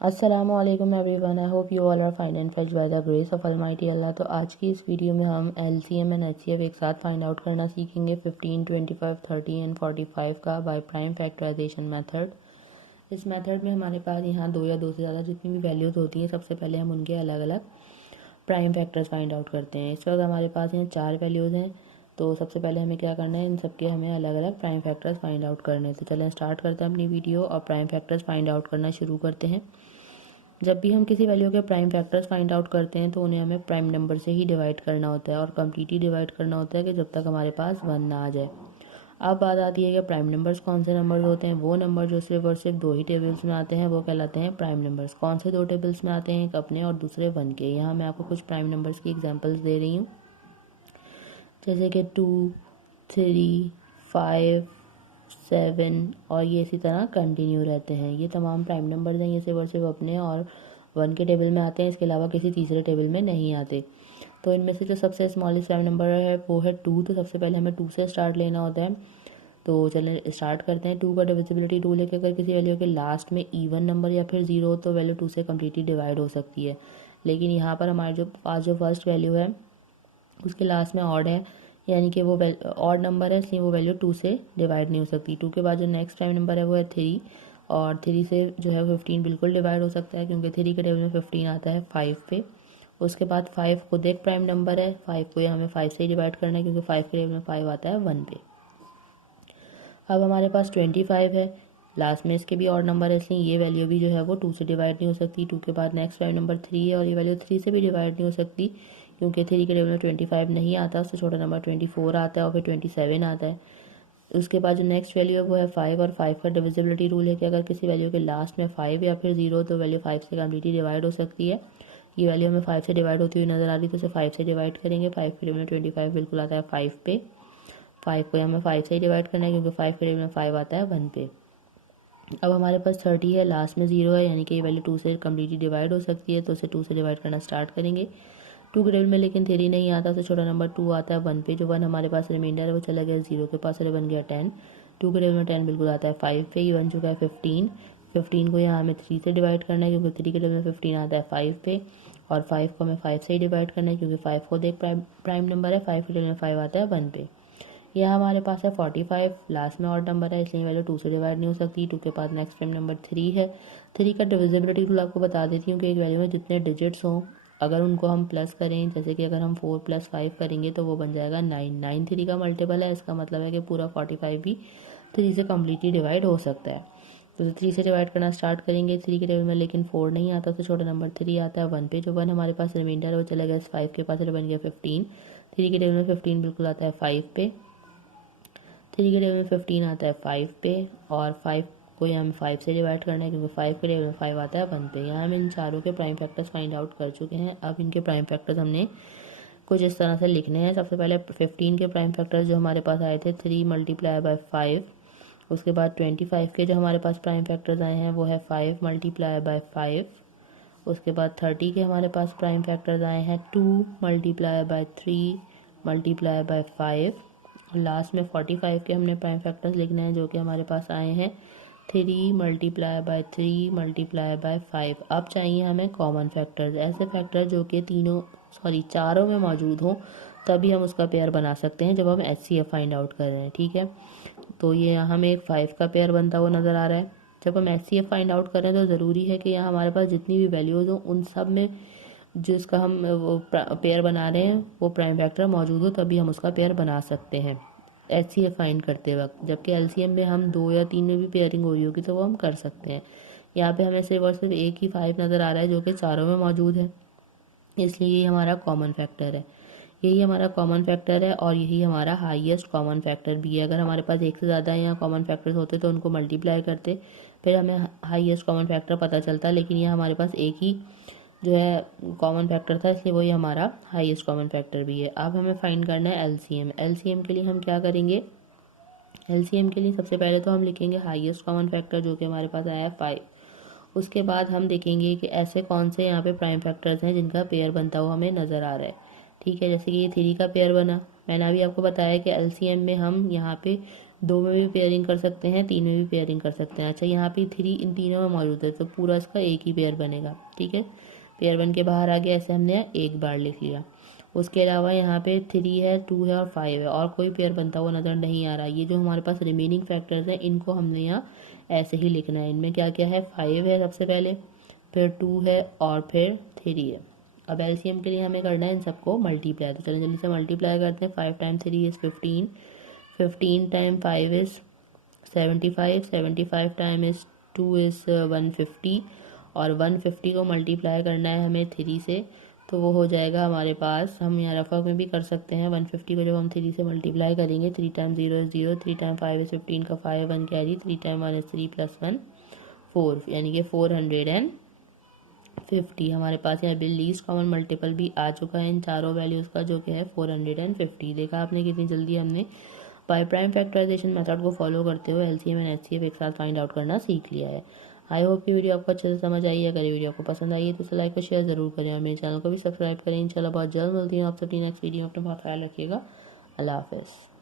अस्सलामुअलैकुम everyone, I hope you all are fine and फेज by the grace of almighty Allah. तो आज की इस वीडियो में हम एलसीएम एंड एचसीएफ एक साथ फाइंड आउट करना सीखेंगे 15, 25, 30 एंड 45 का बाय प्राइम फैक्टराइजेशन मेथड। इस मेथड में हमारे पास यहाँ दो या दो से ज़्यादा जितनी भी वैल्यूज़ होती हैं, सबसे पहले हम उनके अलग अलग प्राइम फैक्टर्स फाइंड आउट करते हैं। इस वक्त हमारे पास यहाँ 4 वैल्यूज़ हैं, तो सबसे पहले हमें क्या करना है, इन सबके हमें अलग अलग प्राइम फैक्टर्स फाइंड आउट करने हैं। तो चलें स्टार्ट करते हैं अपनी वीडियो और प्राइम फैक्टर्स फाइंड आउट करना शुरू करते हैं। जब भी हम किसी वैल्यू के प्राइम फैक्टर्स फाइंड आउट करते हैं तो उन्हें हमें प्राइम नंबर से ही डिवाइड करना होता है और कम्प्लीटली डिवाइड करना होता है कि जब तक हमारे पास 1 ना आ जाए। अब बात आती है कि प्राइम नंबर्स कौन से नंबर्स होते हैं। वो नंबर जो सिर्फ और सिर्फ दो ही टेबल्स में आते हैं वो कहलाते हैं प्राइम नंबर्स। कौन से दो टेबल्स में आते हैं, एक अपने और दूसरे 1 के। यहाँ मैं आपको कुछ प्राइम नंबर्स की एग्जांपल्स दे रही हूँ, जैसे कि 2, 3, 5, 7 और ये इसी तरह कंटिन्यू रहते हैं। ये तमाम प्राइम नंबर्स हैं, ये सिर्फ और सिर्फ अपने और 1 के टेबल में आते हैं, इसके अलावा किसी तीसरे टेबल में नहीं आते। तो इनमें से जो सबसे स्मॉलेस्ट प्राइम नंबर है वो है 2। तो सबसे पहले हमें 2 से स्टार्ट लेना होता है। तो चलें स्टार्ट करते हैं। 2 का डिविजिबिलिटी रूल है कि अगर किसी वैल्यू के लास्ट में इवन नंबर या फिर 0 हो तो वैल्यू 2 से कम्प्लीटली डिवाइड हो सकती है। लेकिन यहाँ पर हमारे जो फर्स्ट वैल्यू है उसके लास्ट में ऑड है, यानी कि वो ऑड नंबर है, इसलिए वो वैल्यू 2 से डिवाइड नहीं हो सकती। 2 के बाद जो नेक्स्ट प्राइम नंबर है वो है 3, और 3 से जो है 15 बिल्कुल डिवाइड हो सकता है, क्योंकि 3 के टेबल में 15 आता है 5 पे। उसके बाद 5 खुद एक प्राइम नंबर है, 5 को हमें 5 से ही डिवाइड करना है, क्योंकि 5 के टेबल में 5 आता है 1 पे। अब हमारे पास 25 है, लास्ट में इसके भी और नंबर है, इसलिए ये वैल्यू भी जो है वो 2 से डिवाइड नहीं हो सकती। 2 के बाद नेक्स्ट प्राइम नंबर 3 है और ये वैल्यू 3 से भी डिवाइड नहीं हो सकती, क्योंकि 3 के टेबल में 25 नहीं आता, उससे छोटा नंबर 24 आता है और फिर 27 आता है। उसके बाद जो नेक्स्ट वैल्यू है वो है 5, और 5 का डिविजिबिलिटी रूल है कि अगर किसी वैल्यू के लास्ट में 5 या फिर 0 तो वैल्यू 5 से कम्प्लीटली डिवाइड हो सकती है। ये वैल्यू हमें 5 से डिवाइड होती हुई नज़र आ रही है, तो उसे 5 से डिवाइड करेंगे। 5 के टेबल में 25 बिल्कुल आता है 5 पे। 5 को हमें 5 से ही डिवाइड करना है, क्योंकि 5 के टेबल में 5 आता है 1 पे। अब हमारे पास 30 है, लास्ट में 0 है, यानी कि ये वैल्यू 2 से कम्प्लीटली डिवाइड हो सकती है, तो उसे 2 से डिवाइड करना स्टार्ट करेंगे। 2 के टेबल में लेकिन 3 नहीं आता, उससे छोटा नंबर 2 आता है 1 पे। जो 1 हमारे पास रिमाइंडर है वो चला गया 0 के पास और बन गया 10। 2 के टेबल में 10 बिल्कुल आता है 5 पे, ये बन चुका है 15। 15 को यहाँ हमें 3 से डिवाइड करना है, क्योंकि 3 के टेबल में 15 आता है 5 पे, और 5 को हमें 5 से ही डिवाइड करना है, क्योंकि 5 खुद एक प्राइम नंबर है। 5 के टेबल में 5 आता है 1 पे। यह हमारे पास है 45, लास्ट में ऑड नंबर है, इसलिए वैल्यू 2 से डिवाइड नहीं हो सकती। 2 के बाद नेक्स्ट प्राइम नंबर 3 है। 3 का डिविजिबिलिटी रूल आपको बता देती हूँ कि एक वैल्यू में जितने डिजिट्स हों, अगर उनको हम प्लस करें, जैसे कि अगर हम 4 + 5 करेंगे तो वो बन जाएगा 9। 9 3 का मल्टीपल है, इसका मतलब है कि पूरा 45 भी 3 से कम्प्लीटली डिवाइड हो सकता है। तो 3 से डिवाइड करना स्टार्ट करेंगे। 3 के टेबल में लेकिन 4 नहीं आता, तो छोटा नंबर 3 आता है 1 पे। जो 1 हमारे पास रिमाइंडर है वो चला गया 5 के पास और बन गया 15। 3 के टेबल में 15 बिल्कुल आता है 5 पे। 3 के टेबल में 15 आता है 5 पे, और 5 को यहाँ हमें 5 से डिवाइड करना है, क्योंकि 5 के टेबल में 5 आता है 1 पे। यहाँ हम इन चारों के प्राइम फैक्टर्स फाइंड आउट कर चुके हैं। अब इनके प्राइम फैक्टर्स हमने कुछ इस तरह से लिखने हैं। सबसे पहले 15 के प्राइम फैक्टर्स जो हमारे पास आए थे 3 × 5। उसके बाद 25 के जो हमारे पास प्राइम फैक्टर्स आए हैं वो है 5 × 5। उसके बाद 30 के हमारे पास प्राइम फैक्टर्स आए हैं 2 × 3 × 5। लास्ट में 45 के हमने प्राइम फैक्टर्स लिखने हैं, जो कि हमारे पास आए हैं 3 × 3 × 5। अब चाहिए हमें कॉमन फैक्टर्स, ऐसे फैक्टर जो कि चारों में मौजूद हों, तभी हम उसका पेयर बना सकते हैं जब हम HCF फाइंड आउट कर रहे हैं। ठीक है, तो ये यहाँ हमें एक 5 का पेयर बनता हुआ नज़र आ रहा है। जब हम HCF फाइंड आउट कर रहे हैं तो ज़रूरी है कि यहाँ हमारे पास जितनी भी वैल्यूज़ हो उन सब में जो इसका हम वो पेयर बना रहे हैं वो प्राइम फैक्टर मौजूद हो, तभी हम उसका पेयर बना सकते हैं HCF फाइंड करते वक्त। जबकि LCM में हम 2 या 3 में भी पेयरिंग हो रही होगी तो वो हम कर सकते हैं। यहाँ पे हमें सिर्फ और सिर्फ एक ही 5 नज़र आ रहा है, जो कि चारों में मौजूद है, इसलिए ये हमारा कॉमन फैक्टर है। यही हमारा कॉमन फैक्टर है और यही हमारा हाईएस्ट कॉमन फैक्टर भी है। अगर हमारे पास एक से ज़्यादा यहाँ कॉमन फैक्टर्स होते तो उनको मल्टीप्लाई करते, फिर हमें हाईएस्ट कॉमन फैक्टर पता चलता, लेकिन यहाँ हमारे पास एक ही जो है कॉमन फैक्टर था, इसलिए वही हमारा हाईएस्ट कॉमन फैक्टर भी है। अब हमें फाइंड करना है LCM। LCM के लिए हम क्या करेंगे, LCM के लिए सबसे पहले तो हम लिखेंगे हाईएस्ट कॉमन फैक्टर, जो कि हमारे पास आया है 5। उसके बाद हम देखेंगे कि ऐसे कौन से यहाँ पे प्राइम फैक्टर्स हैं जिनका पेयर बनता हुआ हमें नज़र आ रहा है। ठीक है, जैसे कि ये 3 का पेयर बना। मैंने अभी आपको बताया कि LCM में हम यहाँ पे 2 में भी पेयरिंग कर सकते हैं, 3 में भी पेयरिंग कर सकते हैं। अच्छा, यहाँ पे 3 इन तीनों में मौजूद है तो पूरा इसका एक ही पेयर बनेगा। ठीक है, पेयर बन के बाहर आ गया, ऐसे हमने एक बार लिख लिया। उसके अलावा यहाँ पे 3 है, 2 है और 5 है, और कोई पेयर बनता हुआ नज़र नहीं आ रहा। ये जो हमारे पास रिमेनिंग फैक्टर्स हैं इनको हमने यहाँ ऐसे ही लिखना है। इनमें क्या क्या है, 5 है सबसे पहले, फिर 2 है और फिर 3 है। अब एलसीएम के लिए हमें करना है इन सबको मल्टीप्लाई, तो चलिए जल्दी से मल्टीप्लाई करते हैं। 5 time 3 is 15, 15 time 5 is 75, 75 time is 2 is 150, और 150 को मल्टीप्लाई करना है हमें 3 से, तो वो हो जाएगा हमारे पास, हम यहाँ रफा में भी कर सकते हैं। 150 को जब हम 3 से मल्टीप्लाई करेंगे, 3 टाइम 0 इज़ 0, 3 टाइम 5 इज़ 15 का 5 1 कैरी, 3 टाइम 1 इज़ 3 प्लस 1 4, यानी कि 450 हमारे पास यहाँ बिल लीस्ट कॉमन मल्टीपल भी आ चुका है इन चारों वैल्यूज़ का, जो कि है 450। देखा आपने कितनी जल्दी हमने बाय प्राइम फैक्टराइजेशन मेथड को फॉलो करते हुए एलसीएम एंड एचसीएफ एक साथ फाइंड आउट करना सीख लिया है। आई होप कि वीडियो आपको अच्छे से समझ आई है। अगर ये वीडियो आपको पसंद आई है तो इसे लाइक और शेयर जरूर करें, और मेरे चैनल को भी सब्सक्राइब करें। इंशाल्लाह बहुत जल्द मिलती हूँ आपसे अपनी नेक्स्ट वीडियो में। अपना बहुत ख्याल रखिएगा। अल्लाह हाफिज़।